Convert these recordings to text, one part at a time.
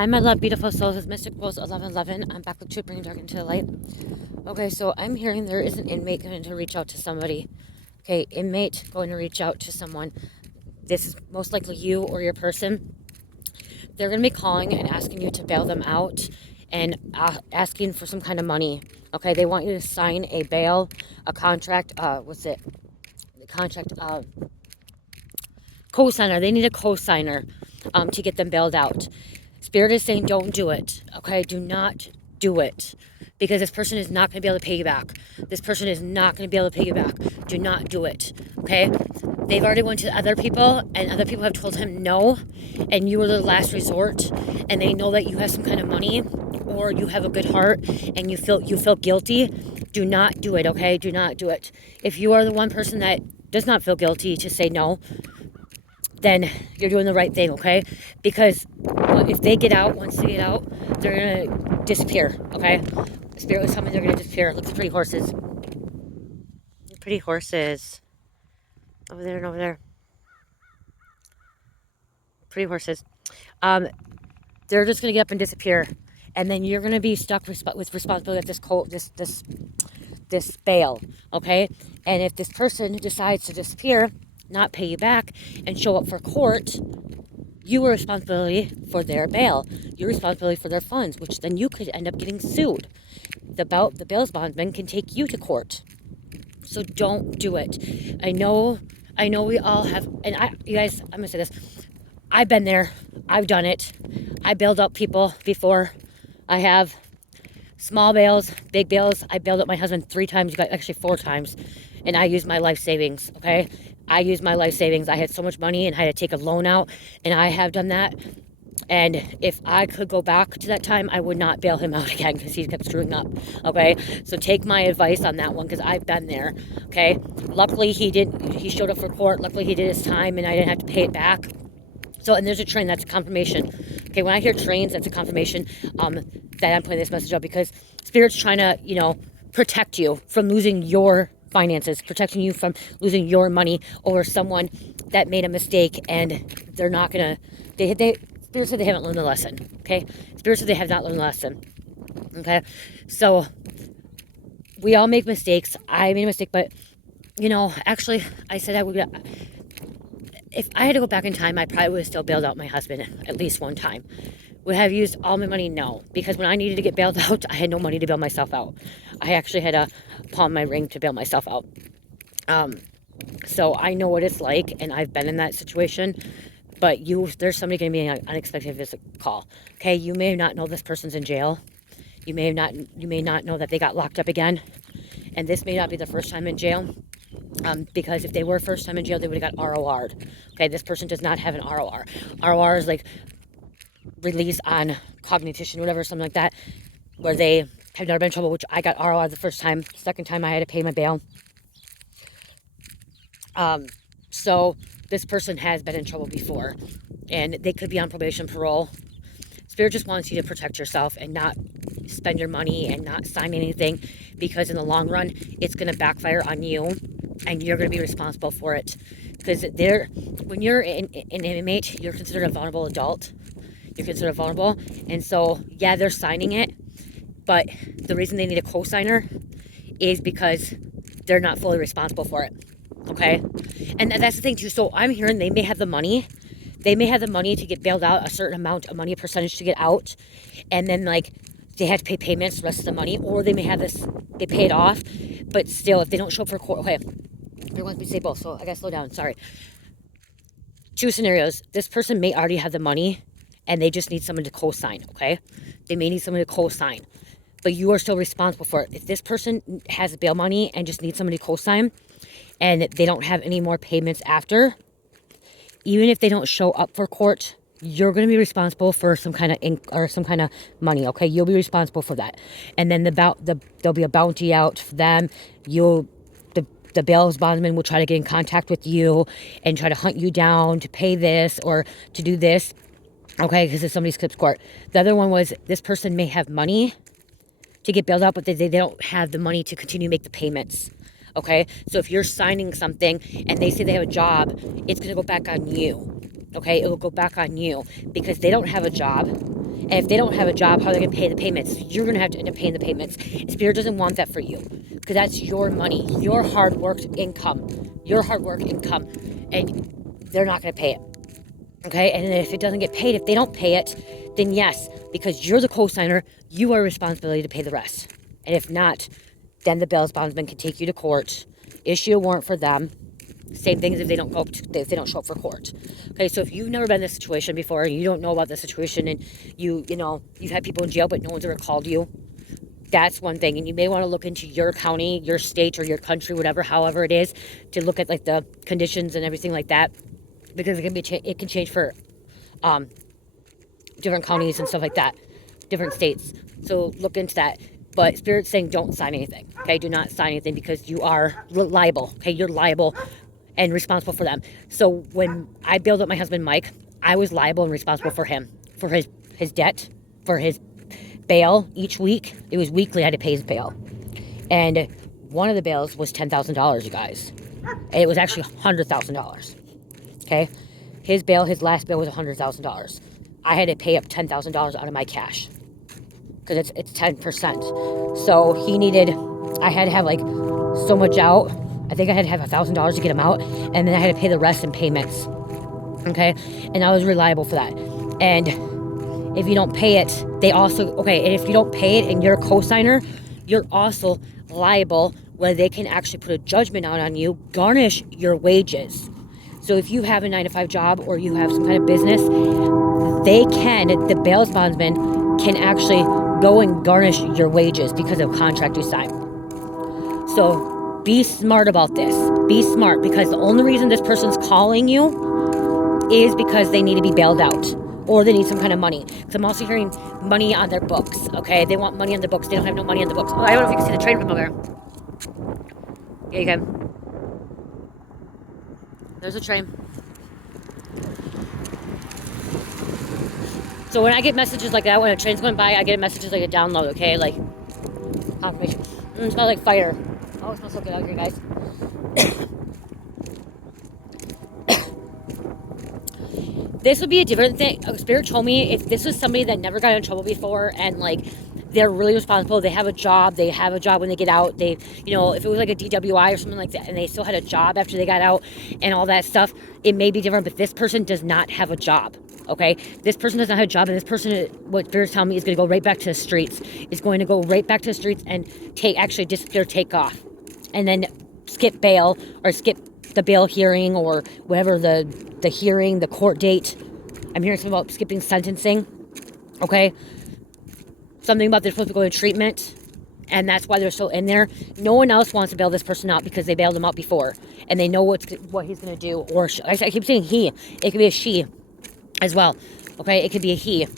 Hi, my love, beautiful souls. It's Mystic Rose 1111. I'm back with Truth Bringing Dark into the Light. Okay, so I'm hearing there is an inmate going to reach out to somebody. Okay, inmate going to reach out to someone. This is most likely you or your person. They're going to be calling and asking you to bail them out and asking for some kind of money. Okay, they want you to sign a bail, a contract. What's it? The contract. Co-signer. They need a co-signer to get them bailed out. Spirit is saying don't do it. Okay, do not do it, because this person is not going to be able to pay you back. This person is not going to be able to pay you back. Do not do it. Okay, they've already went to other people, and other people have told him no, and you were the last resort, and they know that you have some kind of money or you have a good heart and you feel guilty. Do not do it. Okay, do not do it. If you are the one person that does not feel guilty to say no, then you're doing the right thing, okay? Because if they get out, once they get out, they're gonna disappear, okay? Spirit was telling me they're gonna disappear. Look at the pretty horses. Pretty horses. Over there and over there. Pretty horses. They're just gonna get up and disappear. And then you're gonna be stuck with responsibility of this bail, okay? And if this person decides to disappear, not pay you back, and show up for court, you are responsibility for their bail. You're responsibility for their funds, which then you could end up getting sued. The bail's bondsman can take you to court. So don't do it. I know we all have, and you guys, I'm gonna say this. I've been there. I've done it. I bailed out people before. I have small bails, big bails. I bailed out my husband 3 times, actually 4 times, and I used my life savings, okay? I used my life savings. I had so much money and I had to take a loan out, and I have done that. And if I could go back to that time, I would not bail him out again because he kept screwing up, okay? So take my advice on that one, because I've been there, okay? Luckily, he showed up for court. Luckily, he did his time and I didn't have to pay it back. So, and there's a train, that's a confirmation. Okay, when I hear trains, that's a confirmation that I'm putting this message up, because Spirit's trying to, protect you from losing your finances, protecting you from losing your money over someone that made a mistake, and they're not gonna, Spirit said they haven't learned the lesson, okay? Spirit said they have not learned the lesson, okay? So, we all make mistakes. I made a mistake, but, actually, I said I would, if I had to go back in time, I probably would have still bailed out my husband at least one time. Would I have used all my money? No. Because when I needed to get bailed out, I had no money to bail myself out. I actually had to pawn my ring to bail myself out. So I know what it's like, and I've been in that situation. But there's somebody going to be an unexpected visit call. Okay, you may not know this person's in jail. You may not know that they got locked up again. And this may not be the first time in jail. Because if they were first time in jail, they would have got ROR'd. Okay, this person does not have an ROR. ROR is like release on cognition, whatever, something like that, where they have never been in trouble, which I got ROR the first time. Second time, I had to pay my bail. So this person has been in trouble before, and they could be on probation, parole. Spirit just wants you to protect yourself and not spend your money and not sign anything, because in the long run, it's going to backfire on you, and you're going to be responsible for it. Because when you're an inmate, you're considered a vulnerable adult. You're considered vulnerable. And so, yeah, they're signing it. But the reason they need a co-signer is because they're not fully responsible for it. Okay? And that's the thing, too. So I'm hearing they may have the money. They may have the money to get bailed out, a certain amount of money, a percentage to get out. And then, they have to pay payments, the rest of the money. Or they may have they pay it off. But still, if they don't show up for court, okay, everyone wants me to say both, so I gotta slow down, sorry. 2 scenarios. This person may already have the money, and they just need someone to co-sign, okay? They may need someone to co-sign. But you are still responsible for it. If this person has bail money and just needs somebody to co-sign, and they don't have any more payments after, even if they don't show up for court, you're going to be responsible for some kind of money, okay? You'll be responsible for that. And then there'll be a bounty out for them. The bail's bondsman will try to get in contact with you and try to hunt you down to pay this or to do this, okay? Because if somebody skips court. The other one was, this person may have money to get bailed out, but they don't have the money to continue to make the payments. Okay, so if you're signing something and they say they have a job, it's going to go back on you. Okay, it will go back on you because they don't have a job And if they don't have a job, how are they going to pay the payments? You're going to have to end up paying the payments. Spirit doesn't want that for you, because that's your money, your hard work income, and they're not going to pay it. Okay, and if it doesn't get paid, if they don't pay it, then yes, because you're the co-signer, you are responsibility to pay the rest. And if not, then the bail bondsman can take you to court, issue a warrant for them. Same thing as if they don't show up for court. Okay, so if you've never been in this situation before, and you don't know about this situation, and you've had people in jail, but no one's ever called you, that's one thing. And you may want to look into your county, your state, or your country, however it is, to look at like the conditions and everything like that, because it can change for different counties and stuff like that, different states. So look into that. But Spirit's saying don't sign anything. Okay, do not sign anything, because you are liable. Okay, you're liable and responsible for them. So when I bailed out my husband Mike, I was liable and responsible for him, for his debt, for his bail each week. It was weekly. I had to pay his bail, and one of the bails was $10,000, you guys. And it was actually $100,000. Okay, his last bail was $100,000. I had to pay up $10,000 out of my cash, because it's 10%. So I had to have like so much out. I think I had to have $1,000 to get him out, and then I had to pay the rest in payments. Okay, and I was reliable for that. And if you don't pay it, and if you don't pay it and you're a co-signer, you're also liable, where they can actually put a judgment out on you, garnish your wages. So if you have a 9-to-5 job, or you have some kind of business, the bail bondsman can actually go and garnish your wages because of a contract you signed. So be smart about this. Be smart, because the only reason this person's calling you is because they need to be bailed out, or they need some kind of money. Because I'm also hearing money on their books. Okay, they want money on their books. They don't have no money on the books. Oh, I don't know if you can see the train from over there. Yeah, you can. There's a train. So when I get messages like that, when a train's going by, I get messages like a download, okay? Like confirmation. It smells like fire. Oh, it smells so good out here, guys. This would be a different thing. Spirit told me if this was somebody that never got in trouble before, and like they're really responsible, they have a job when they get out, if it was like a DWI or something like that, and they still had a job after they got out and all that stuff, it may be different. But this person does not have a job. Okay, this person does not have a job, and this person, what Spirit's telling me, is going to go right back to the streets. Is going to go right back to the streets and disappear, take off, and then skip bail, or skip the bail hearing, or whatever the hearing, the court date. I'm hearing something about skipping sentencing. Okay, something about they're supposed to go to treatment, and that's why they're still in there. No one else wants to bail this person out, because they bailed him out before, and they know what he's going to do. Or I keep saying he. It could be a she as well. Okay, it could be a he.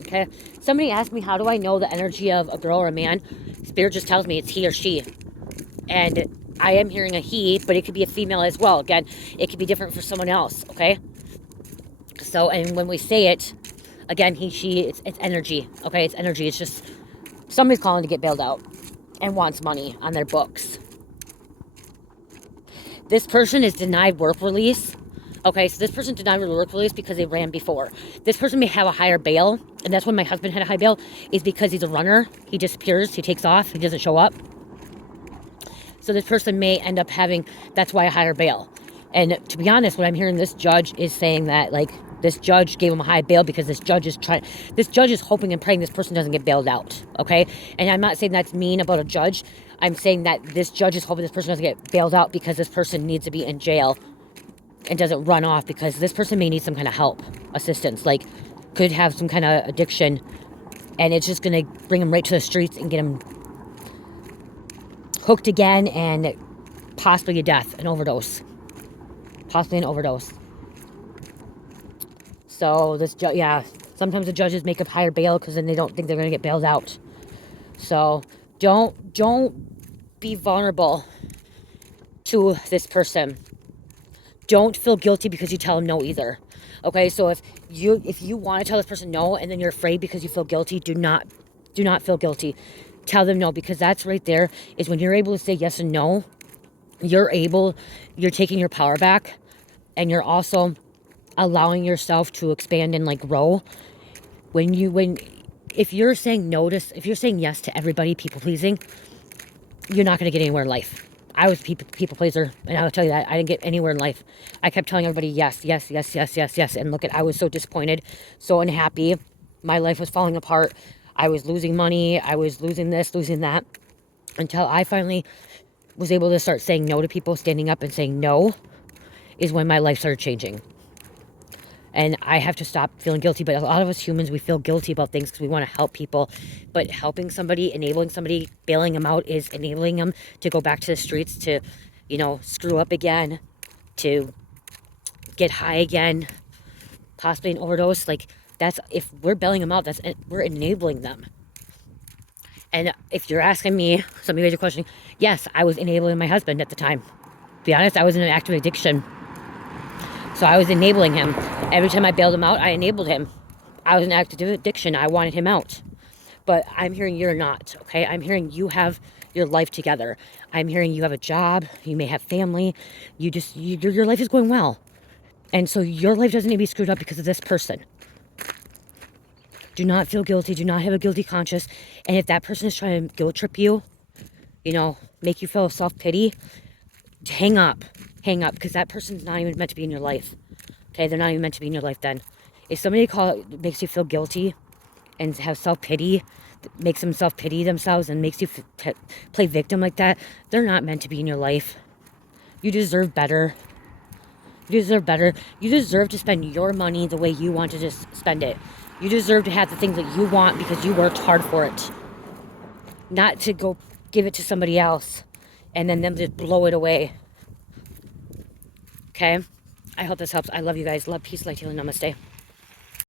Okay, somebody asked me, how do I know the energy of a girl or a man? Spirit just tells me it's he or she, and I am hearing a he, but it could be a female as well. Again, it could be different for someone else. Okay, so, and when we say it, again, he, she, it's energy. Okay, it's energy. It's just somebody's calling to get bailed out and wants money on their books. This person is denied work release. Okay, so this person denied work release because they ran before. This person may have a higher bail, and that's when my husband had a high bail, is because he's a runner. He disappears, he takes off, he doesn't show up. So this person may end up having, that's why a higher bail. And to be honest, what I'm hearing this judge is saying that, like, this judge gave him a high bail because this judge is hoping and praying this person doesn't get bailed out, okay? And I'm not saying that's mean about a judge. I'm saying that this judge is hoping this person doesn't get bailed out because this person needs to be in jail and doesn't run off, because this person may need some kind of help, assistance, like could have some kind of addiction, and it's just going to bring him right to the streets and get him hooked again, and possibly a death, an overdose. Possibly an overdose. So this sometimes the judges make up higher bail because then they don't think they're going to get bailed out. So don't be vulnerable to this person. Don't feel guilty because you tell them no either. Okay, so if you want to tell this person no, and then you're afraid because you feel guilty, do not feel guilty. Tell them no, because that's right there is when you're able to say yes and no, you're taking your power back, and you're also allowing yourself to expand and like grow. When if you're saying no to, if you're saying yes to everybody, people pleasing, you're not going to get anywhere in life. I was people pleaser, and I'll tell you that I didn't get anywhere in life. I kept telling everybody yes, yes, yes, yes, yes, yes, and look at, I was so disappointed, so unhappy. My life was falling apart. I was losing money. I was losing this, losing that, until I finally was able to start saying no to people, standing up and saying no, is when my life started changing. And I have to stop feeling guilty. But a lot of us humans, we feel guilty about things because we want to help people. But helping somebody, enabling somebody, bailing them out is enabling them to go back to the streets, to, you know, screw up again, to get high again, possibly an overdose. Like, that's, if we're bailing them out, that's, we're enabling them. And if you're asking me, some of you guys are questioning, yes, I was enabling my husband at the time. To be honest, I was in an active addiction. So I was enabling him. Every time I bailed him out, I enabled him. I was in active addiction. I wanted him out. But I'm hearing you're not, okay? I'm hearing you have your life together. I'm hearing you have a job. You may have family. Your life is going well. And so your life doesn't need to be screwed up because of this person. Do not feel guilty. Do not have a guilty conscience. And if that person is trying to guilt trip you, you know, make you feel self-pity, hang up, because that person's not even meant to be in your life. Okay, they're not even meant to be in your life then. If somebody makes you feel guilty and have self-pity, makes them self-pity themselves and makes you play victim like that, they're not meant to be in your life. You deserve better. You deserve better. You deserve to spend your money the way you want to just spend it. You deserve to have the things that you want because you worked hard for it. Not to go give it to somebody else and then them just blow it away. Okay? I hope this helps. I love you guys. Love, peace, light, healing. Namaste.